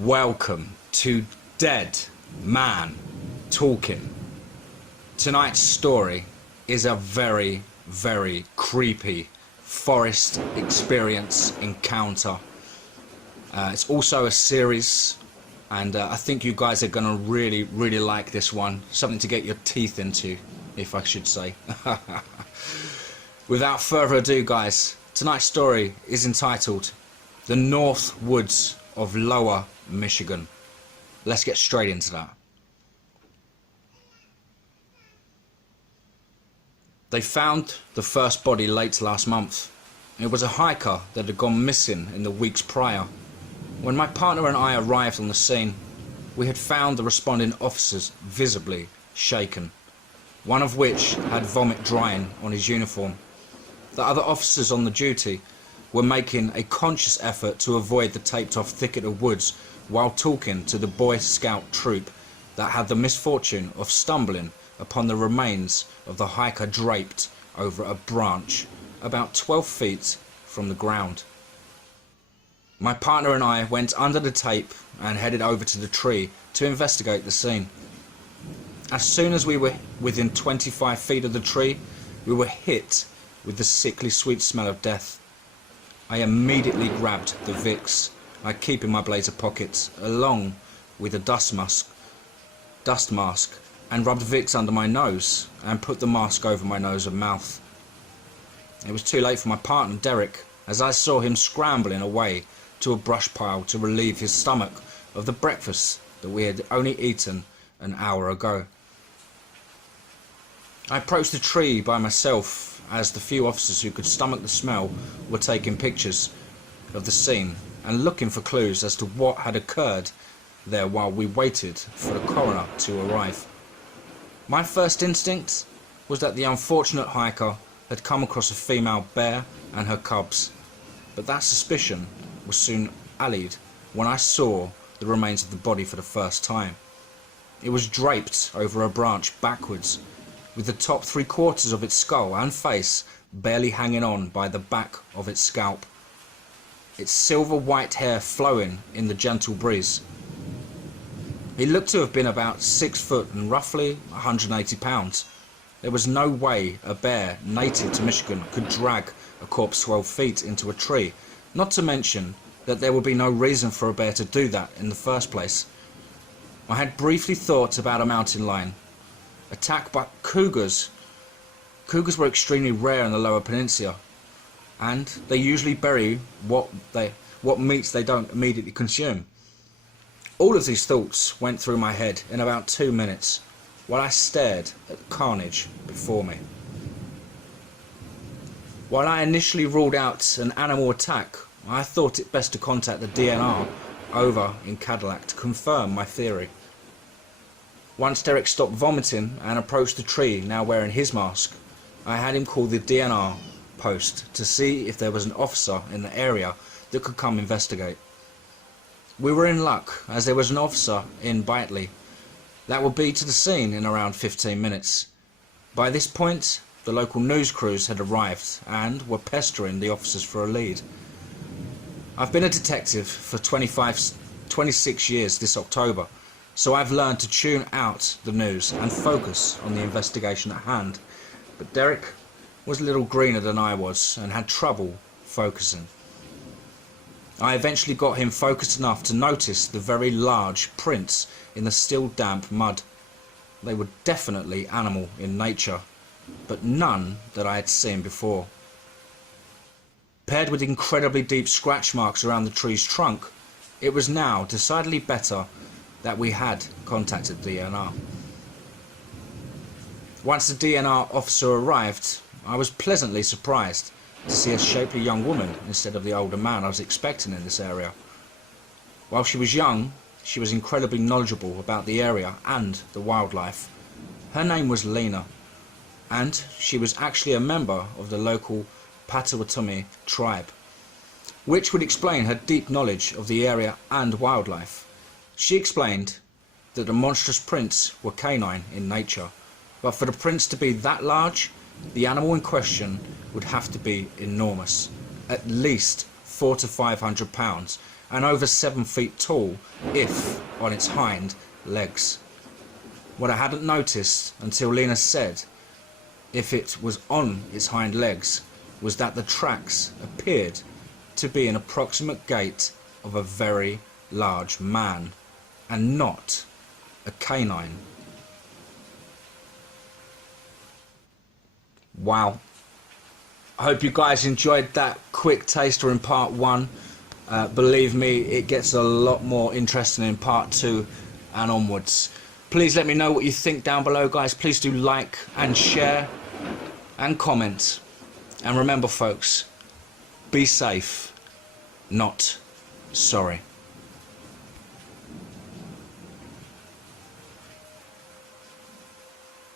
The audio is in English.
Welcome to Dead Man Talking. Tonight's story is a very, very creepy forest experience encounter. It's also a series, and I think you guys are going to really like this one. Something to get your teeth into, if I should say. Without further ado, guys, tonight's story is entitled The North Woods of Lower Michigan. Let's get straight into that. They found the first body late last month. It was a hiker that had gone missing in the weeks prior. When my partner and I arrived on the scene, we had found the responding officers visibly shaken, one of which had vomit drying on his uniform. The other officers on the duty were making a conscious effort to avoid the taped off thicket of woods while talking to the Boy Scout troop that had the misfortune of stumbling upon the remains of the hiker draped over a branch about 12 feet from the ground. My partner and I went under the tape and headed over to the tree to investigate the scene. As soon as we were within 25 feet of the tree, we were hit with the sickly sweet smell of death. I immediately grabbed the Vicks I keep in my blazer pockets, along with a dust mask, and rubbed Vicks under my nose and put the mask over my nose and mouth. It was too late for my partner Derek, as I saw him scrambling away to a brush pile to relieve his stomach of the breakfast that we had only eaten an hour ago. I approached the tree by myself, as the few officers who could stomach the smell were taking pictures of the scene and looking for clues as to what had occurred there while we waited for the coroner to arrive. My first instinct was that the unfortunate hiker had come across a female bear and her cubs, but that suspicion was soon allayed when I saw the remains of the body for the first time. It was draped over a branch backwards, with the top 3/4 of its skull and face barely hanging on by the back of its scalp, its silver white hair flowing in the gentle breeze. He looked to have been about 6 foot and roughly 180 pounds. There was no way a bear native to Michigan could drag a corpse 12 feet into a tree, not to mention that there would be no reason for a bear to do that in the first place. I had briefly thought about a mountain lion attacked by cougars. Cougars were extremely rare in the lower peninsula, and they usually bury what meats they don't immediately consume. All of these thoughts went through my head in about 2 minutes while I stared at the carnage before me. While I initially ruled out an animal attack, I thought it best to contact the DNR over in Cadillac to confirm my theory. Once Derek stopped vomiting and approached the tree, now wearing his mask, I had him call the DNR post to see if there was an officer in the area that could come investigate. We were in luck, as there was an officer in Bitely that would be to the scene in around 15 minutes. By this point, the local news crews had arrived and were pestering the officers for a lead. I've been a detective for 26 years this October, so I've learned to tune out the news and focus on the investigation at hand. But Derek was a little greener than I was and had trouble focusing. I eventually got him focused enough to notice the very large prints in the still damp mud. They were definitely animal in nature, but none that I had seen before. Paired with incredibly deep scratch marks around the tree's trunk, it was now decidedly better that we had contacted DNR. Once the DNR officer arrived, I was pleasantly surprised to see a shapely young woman instead of the older man I was expecting in this area. While she was young, she was incredibly knowledgeable about the area and the wildlife. Her name was Lena, and she was actually a member of the local Potawatomi tribe, which would explain her deep knowledge of the area and wildlife. She explained that the monstrous prints were canine in nature, but for the prints to be that large, the animal in question would have to be enormous, at least 400 to 500 pounds, and over 7 feet tall if on its hind legs. What I hadn't noticed until Lena said if it was on its hind legs was that the tracks appeared to be an approximate gait of a very large man and not a canine. Wow. I hope you guys enjoyed that quick taster in part 1. Believe me, it gets a lot more interesting in part 2 and onwards. Please let me know what you think down below, guys. Please do like and share and comment. And remember, folks, be safe, not sorry.